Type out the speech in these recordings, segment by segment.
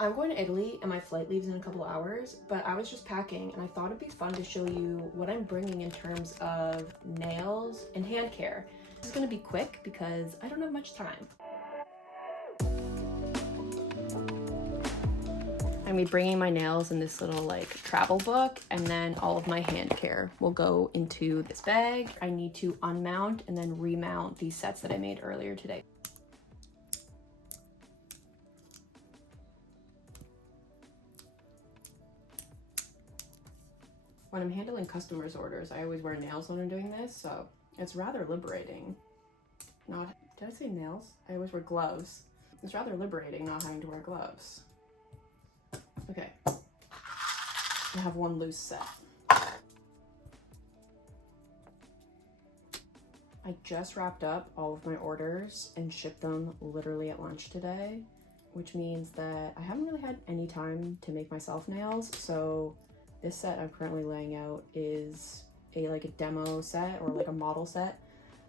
I'm going to Italy and my flight leaves in a couple hours, but I was just packing and I thought it'd be fun to show you what I'm bringing in terms of nails and hand care. This is gonna be quick because I don't have much time. I'm be bringing my nails in this little like travel book, and then all of my hand care will go into this bag. I need to unmount and then remount these sets that I made earlier today. When I'm handling customers' orders, I always wear nails when I'm doing this, so it's rather liberating. Did I say nails? I always wear gloves. It's rather liberating not having to wear gloves. Okay, I have one loose set. I just wrapped up all of my orders and shipped them literally at lunch today, which means that I haven't really had any time to make myself nails. So this set I'm currently laying out is a demo set or like a model set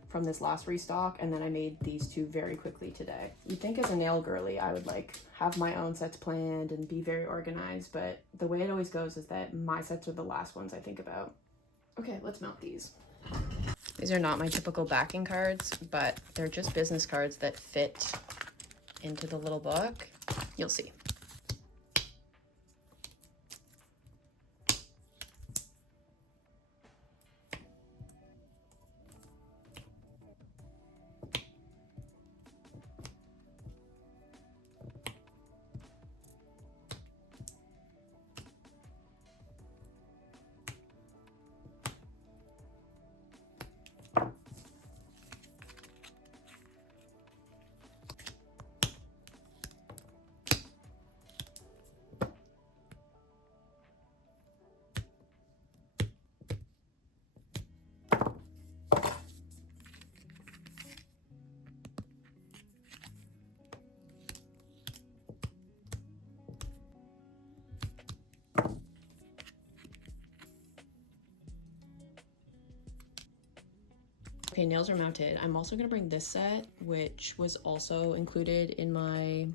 from this last restock, and then I made these two very quickly today. You'd think as a nail girly I would like have my own sets planned and be very organized, but the way it always goes is that my sets are the last ones I think about. Okay, let's mount these. These are not my typical backing cards, but they're just business cards that fit into the little book. You'll see. Okay, nails are mounted. I'm also gonna bring this set, which was also included in my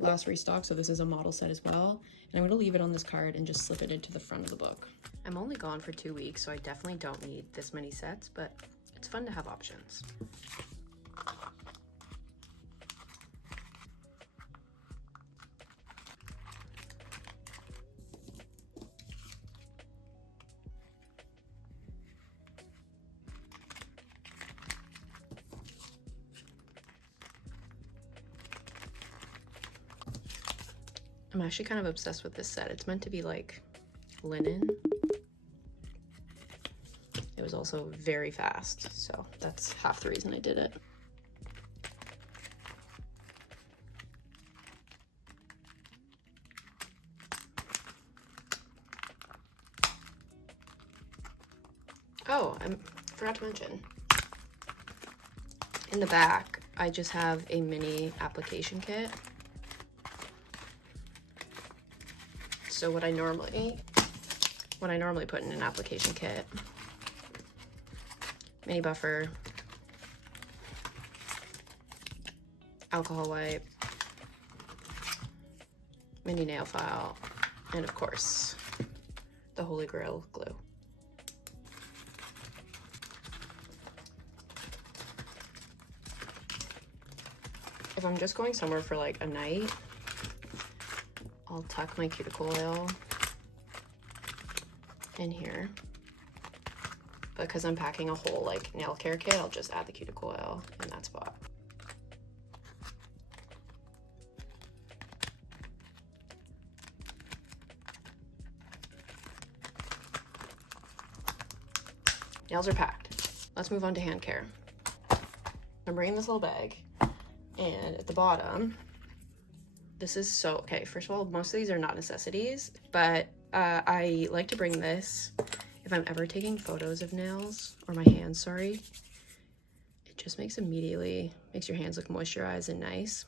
last restock. So this is a model set as well. And I'm gonna leave it on this card and just slip it into the front of the book. I'm only gone for 2 weeks, so I definitely don't need this many sets, but it's fun to have options. I'm actually kind of obsessed with this set. It's meant to be like linen. It was also very fast, so that's half the reason I did it. Oh, I forgot to mention. In the back, I just have a mini application kit. So what I normally put in an application kit: mini buffer, alcohol wipe, mini nail file, and of course, the Holy Grail glue. If I'm just going somewhere for like a night, I'll tuck my cuticle oil in here. But because I'm packing a whole like nail care kit, I'll just add the cuticle oil in that spot. Nails are packed. Let's move on to hand care. I'm bringing this little bag, and at the bottom, this is so, okay, first of all, most of these are not necessities, but I like to bring this if I'm ever taking photos of nails, or my hands, sorry. It just makes your hands look moisturized and nice.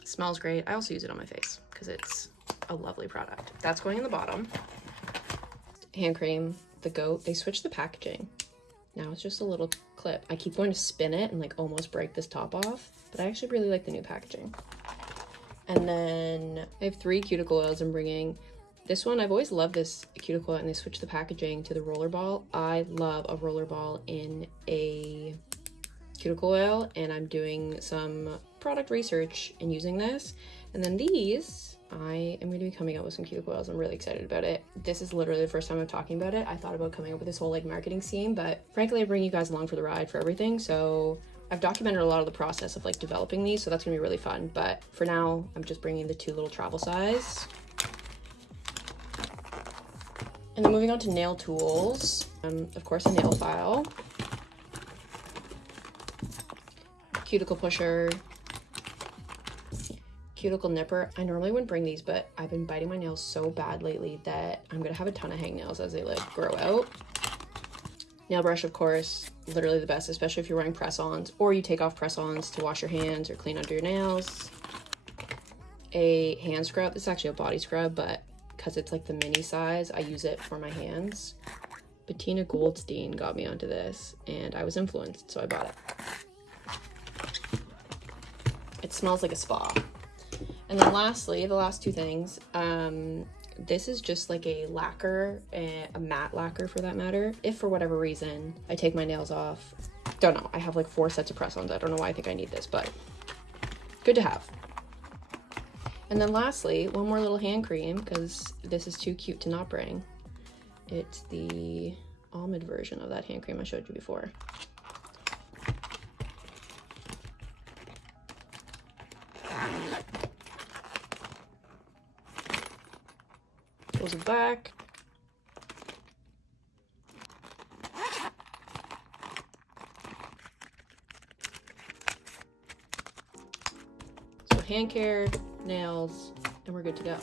It smells great. I also use it on my face because it's a lovely product. That's going in the bottom. Hand cream, the Goat, they switched the packaging. Now it's just a little clip. I keep going to spin it and like almost break this top off, but I actually really like the new packaging. And then I have 3 cuticle oils I'm bringing. This one, I've always loved this cuticle oil, and they switched the packaging to the rollerball. I love a rollerball in a cuticle oil, and I'm doing some product research and using this. And then these, I am going to be coming out with some cuticle oils. I'm really excited about it. This is literally the first time I'm talking about it. I thought about coming up with this whole like marketing scheme, but frankly, I bring you guys along for the ride for everything. So I've documented a lot of the process of like developing these, so that's gonna be really fun. But for now, I'm just bringing the 2 little travel size. And then moving on to nail tools. Of course, a nail file, cuticle pusher, cuticle nipper. I normally wouldn't bring these, but I've been biting my nails so bad lately that I'm gonna have a ton of hangnails as they like grow out. Nail brush, of course, literally the best, especially if you're wearing press-ons or you take off press-ons to wash your hands or clean under your nails. A hand scrub. This is actually a body scrub, but because it's like the mini size, I use it for my hands. Bettina Goldstein got me onto this and I was influenced, so I bought it. It smells like a spa. And then lastly, the last 2 things, this is just like a lacquer, a matte lacquer for that matter. If for whatever reason I take my nails off, don't know, I have like 4 sets of press-ons. I don't know why I think I need this, but good to have. And then lastly, one more little hand cream, because this is too cute to not bring. It's the almond version of that hand cream I showed you before. Goes back. So hand care, nails, and we're good to go.